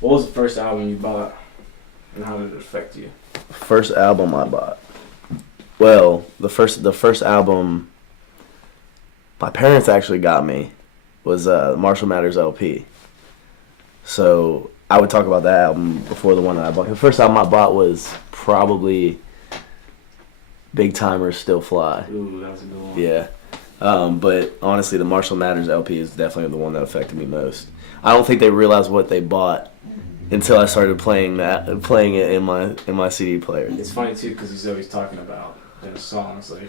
What was the first album you bought, and how did it affect you? First album I bought. Well, the first album my parents actually got me was Marshall Mathers LP. So I would talk about that album before the one that I bought. The first album I bought was probably Big Timers Still Fly. Ooh, that was a good one. Yeah. But honestly, the Marshall Mathers LP is definitely the one that affected me most. I don't think they realized what they bought until I started playing it in my CD player. It's funny too because he's always talking about in his songs like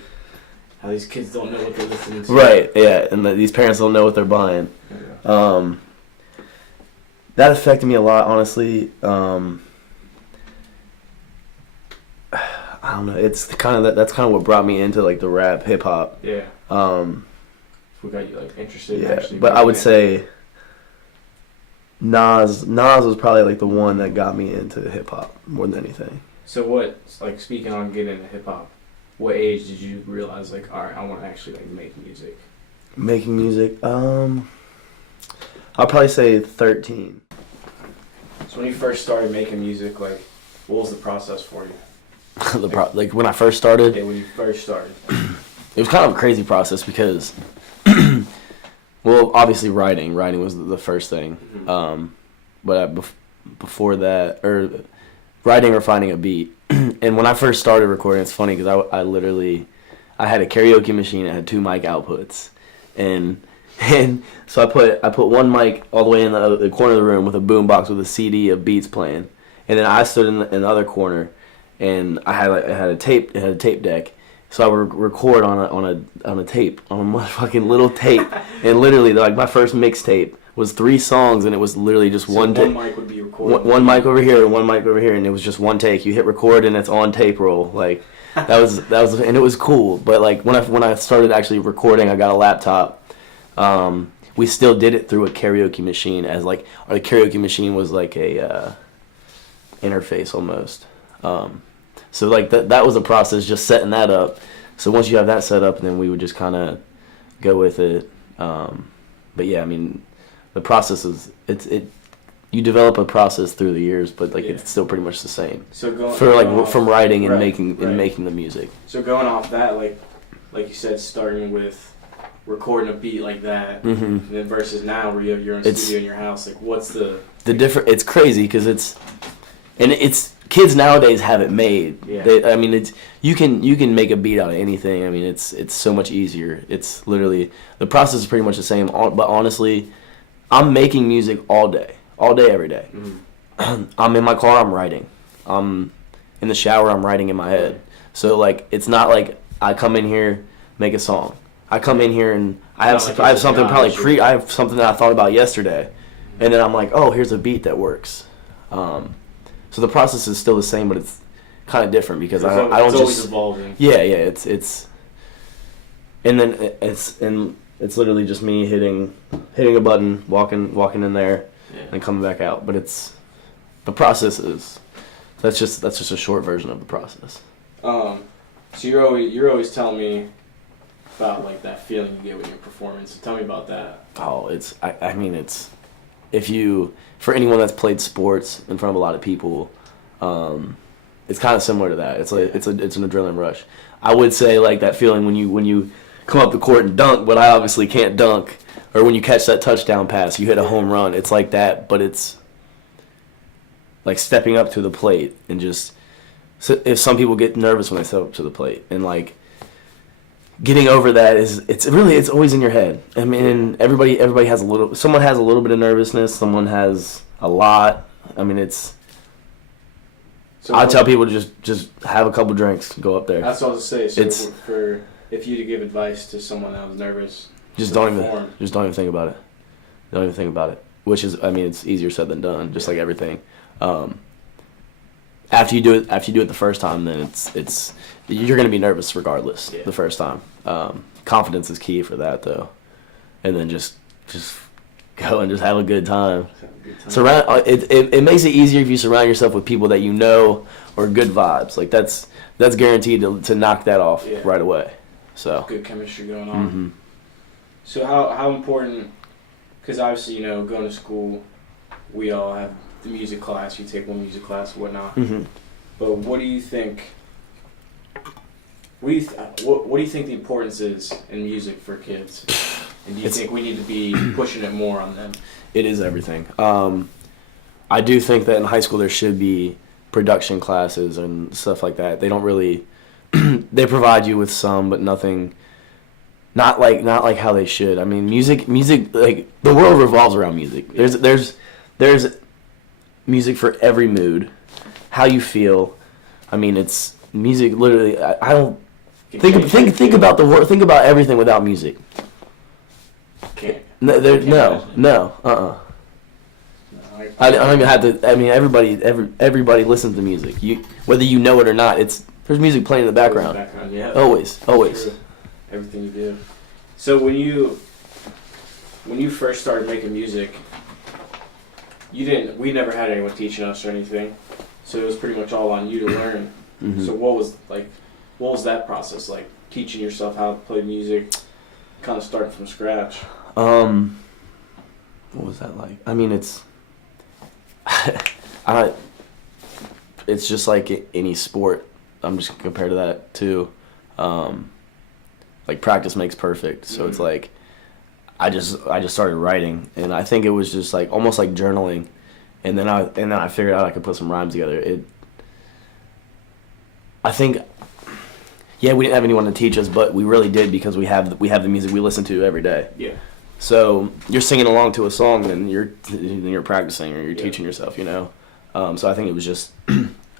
how these kids don't know what they're listening to. Right. Yeah, and these parents don't know what they're buying. Yeah. That affected me a lot, honestly. I don't know. It's that's kind of what brought me into like the rap, hip hop. Yeah. We got you like interested. Yeah, In actually but I would it. say Nas was probably like the one that got me into hip hop more than anything. So what? Like speaking on getting into hip hop, what age did you realize like, all right, I want to actually like make music? Making music, I'll probably say 13. So when you first started making music, like, what was the process for you? Like when I first started, Yeah, when you first started. it was kind of a crazy process because, well, obviously writing was the first thing. Mm-hmm. But before that, or writing or finding a beat. And when I first started recording, it's funny because I had a karaoke machine that had 2 mic outputs, and so I put one mic all the way in the corner of the room with a boombox with a CD of beats playing, and then I stood in the other corner, and I had a tape deck, so I would record on a tape, on a motherfucking little tape, and literally like my first mixtape was 3 songs, and it was literally just one take. One mic would be recorded. One mic over here and one mic over here, and it was just one take. You hit record and it's on tape roll. Like that was and it was cool. But like when I started actually recording, I got a laptop. We still did it through a karaoke machine, as like our karaoke machine was like a interface almost. So like that was a process, just setting that up. So once you have that set up, then we would just kind of go with it. But yeah, I mean, the process is you develop a process through the years, but like it's still pretty much the same. So from writing and right, making the music. So going off that, like you said, starting with recording a beat like that, and then versus now where you have your own studio in your house, like what's the different? It's crazy because it's kids nowadays have it made. Yeah. I mean, you can make a beat out of anything. I mean, it's so much easier. It's literally the process is pretty much the same. But honestly, I'm making music all day, every day. Mm-hmm. I'm in my car, I'm writing. I'm in the shower, I'm writing in my head. So like, it's not like I come in here, make a song. I come in here and I have something I have something that I thought about yesterday, and then I'm like, oh, here's a beat that works. So the process is still the same, but it's kind of different because I don't it's just always evolving. Yeah, it's and then it's literally just me hitting a button, walking in there, and coming back out. But the process is that's just a short version of the process. So you're always telling me about like that feeling you get when you're performing. So tell me about that. Oh, I mean it's for anyone that's played sports in front of a lot of people, it's kind of similar to that. It's like it's an adrenaline rush. I would say like that feeling when you come up the court and dunk, but I obviously can't dunk, or when you catch that touchdown pass, you hit a home run. It's like that, but it's like stepping up to the plate and just. So if some people get nervous when they step up to the plate, and like getting over that it's always in your head. I mean, everybody has someone has a little bit of nervousness, someone has a lot. I mean, I tell people to just have a couple drinks, go up there. That's what I was gonna say. So for if you to give advice to someone that was nervous, just don't even think about it. Don't even think about it. Which is, I mean, it's easier said than done, just like everything. After you do it the first time, then it's you're gonna be nervous regardless the first time. Confidence is key for that though, and then just go and just have a good time. It makes it easier if you surround yourself with people that you know or good vibes. Like that's guaranteed to knock that off right away. So good chemistry going on. Mm-hmm. So how important? Because obviously going to school, we all have the music class, you take one music class, whatnot. Mm-hmm. But what do you think? What do you think the importance is in music for kids? And do you think we need to be pushing it more on them? It is everything. I do think that in high school there should be production classes and stuff like that. They don't really. They provide you with some, but nothing. Not like how they should. I mean, music. Like the world revolves around music. There's music for every mood, how you feel. I mean, it's music. Literally, I don't think about the world. Think about everything without music. Can't. No. I don't even have to. I mean, everybody listens to music. Whether you know it or not, there's music playing in the background. Yeah. Always. True. Everything you do. So when you first started making music, we never had anyone teaching us or anything, so it was pretty much all on you to learn. Mm-hmm. So what was that process like? Teaching yourself how to play music, kind of starting from scratch. What was that like? I mean, it's just like any sport. I'm just gonna compare to that too. Like practice makes perfect. So it's like I just started writing, and I think it was just like almost like journaling, and then I figured out I could put some rhymes together. I think, yeah, we didn't have anyone to teach us, but we really did because we have the music we listen to every day. Yeah. So you're singing along to a song, and you're practicing or you're teaching yourself, you know. So I think it was just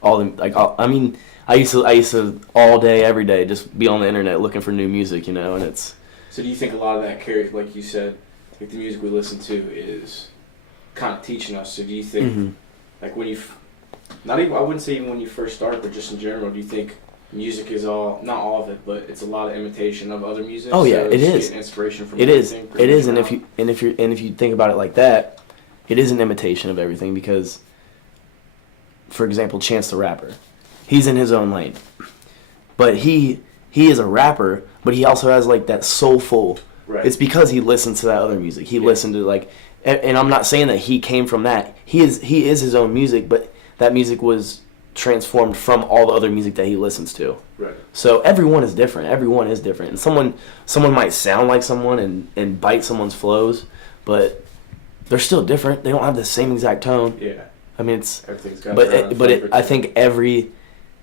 I mean, I used to all day, every day, just be on the internet looking for new music, you know, and it's. So do you think a lot of that carries, like you said, like the music we listen to is kind of teaching us? So do you think, like when I wouldn't say even when you first start, but just in general, do you think music is not all of it, but it's a lot of imitation of other music? Oh yeah, so it is. Inspiration from it is, now? and if you think about it like that, it is an imitation of everything because, for example, Chance the Rapper, he's in his own lane, but he is a rapper, but he also has like that soulful. Right. It's because he listens to that other music. He listened to like, and I'm not saying that he came from that. He is his own music, but that music was transformed from all the other music that he listens to. Right. So everyone is different. Everyone is different. And someone might sound like someone and bite someone's flows, but they're still different. They don't have the same exact tone. Yeah. I mean, it's. Everything's got. I think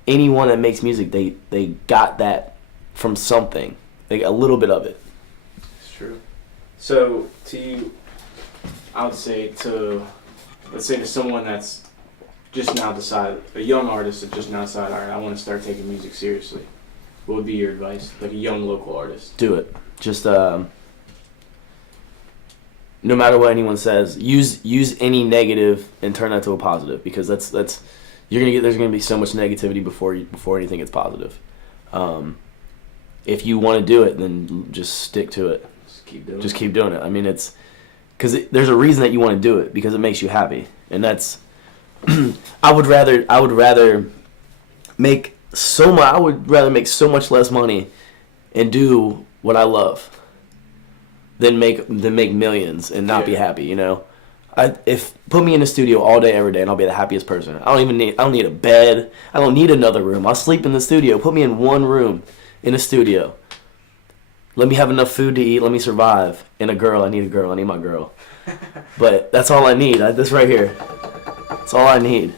anyone that makes music, they got that from something. They got a little bit of it. It's true. So to you, I would say let's say to someone that's just now decided, a young artist that just now decided, all right, I want to start taking music seriously. What would be your advice, like a young local artist? Do it. Just no matter what anyone says, use any negative and turn that to a positive because that's there's gonna be so much negativity before anything gets positive. If you want to do it, then just stick to it. Just keep doing it. I mean, it's because there's a reason that you want to do it because it makes you happy, and that's. I would rather make so much less money and do what I love than make millions and not be happy, you know. Put me in the studio all day every day and I'll be the happiest person. I don't need a bed. I don't need another room. I'll sleep in the studio. Put me in one room in a studio. Let me have enough food to eat. Let me survive. And a girl. I need a girl. I need my girl. But that's all I need. This right here. That's all I need.